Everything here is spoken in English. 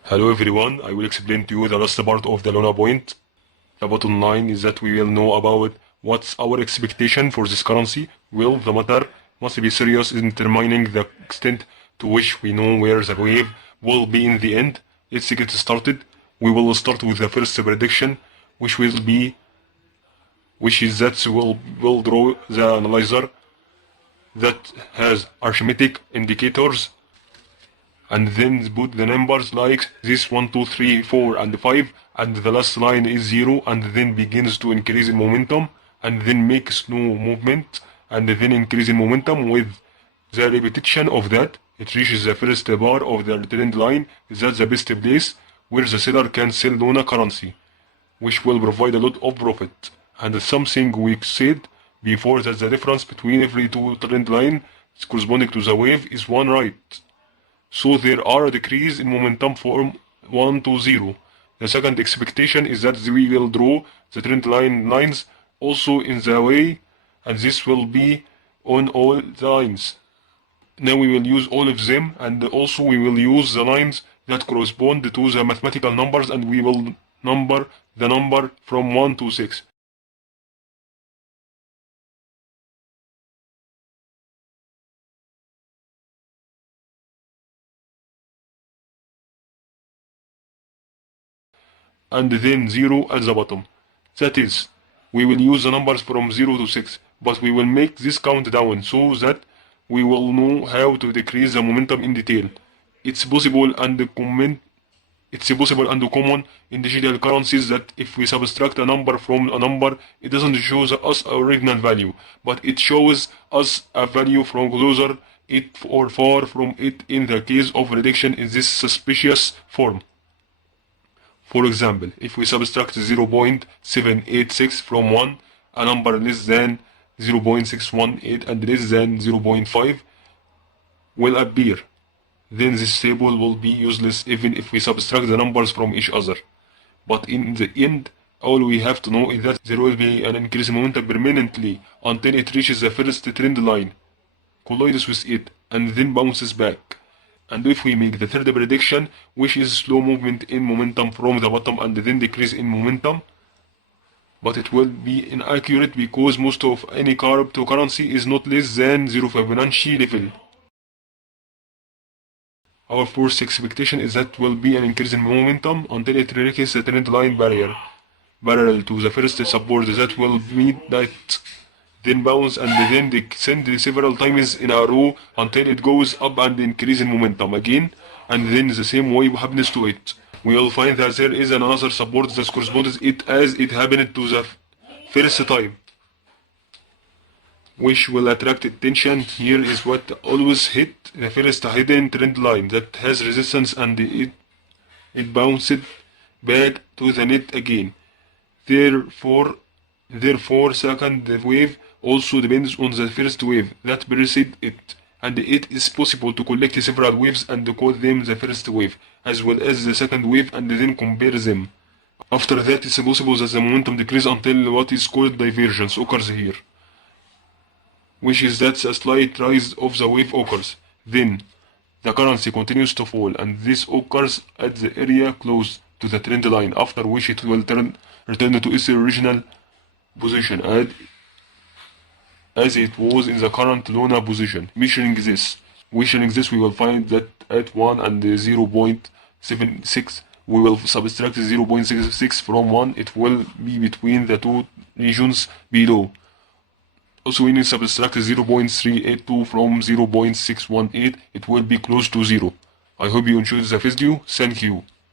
Hello everyone, I will explain to you the last part of the Luna point. The bottom line is that we will know about what's our expectation for this currency. Well, the matter must be serious in determining the extent to which we know where the wave will be in the end. Let's get started. We will start with the first prediction, which is that we'll draw the analyzer that has arithmetic indicators and then put the numbers like this 1, 2, 3, 4 and 5 and the last line is 0 and then begins to increase in momentum and then make slow movement and then increase in momentum. With the repetition of that, it reaches the first bar of the trend line. That's the best place where the seller can sell Luna currency, which will provide a lot of profit. And something we said before, that the difference between every two trend line corresponding to the wave is 1, right? So there are a decrease in momentum from 1 to 0. The second expectation is that we will draw the trend lines also in the way, and this will be on all the lines. Now we will use all of them, and also we will use the lines that correspond to the mathematical numbers, and we will number the number from 1 to 6. And then 0 at the bottom. That is, we will use the numbers from 0 to 6, but we will make this countdown so that we will know how to decrease the momentum in detail. It's possible and common in digital currencies that if we subtract a number from a number, it doesn't show us our original value, but it shows us a value from closer it or far from it in the case of reduction in this suspicious form. For example, if we subtract 0.786 from 1, a number less than 0.618 and less than 0.5 will appear. Then this table will be useless even if we subtract the numbers from each other. But in the end, all we have to know is that there will be an increase in momentum permanently until it reaches the first trend line, collides with it, and then bounces back. And if we make the third prediction, which is slow movement in momentum from the bottom and then decrease in momentum, but it will be inaccurate because most of any cryptocurrency is not less than 0 Fibonacci level. Our fourth expectation is that will be an increase in momentum until it reaches the trend line barrier, parallel to the first support that will meet that, then bounce and then descend several times in a row until it goes up and increase in momentum again, and then the same wave happens to it. We will find that there is another support that corresponds it as it happened to the first time, which will attract attention. Here is what always hit the first hidden trend line that has resistance and it bounced back to the net again. Therefore, second wave also depends on the first wave that preceded it, and it is possible to collect several waves and call them the first wave, as well as the second wave, and then compare them. After that, it's possible that the momentum decreases until what is called divergence occurs here, which is that a slight rise of the wave occurs. Then, the currency continues to fall, and this occurs at the area close to the trend line, after which it will return to its original position as it was in the current Luna position. Measuring this, we will find that at 1 and 0.76, we will subtract 0.66 from 1. It will be between the two regions below. Also, when you subtract 0.382 from 0.618, it will be close to 0. I hope you enjoyed the video. Thank you.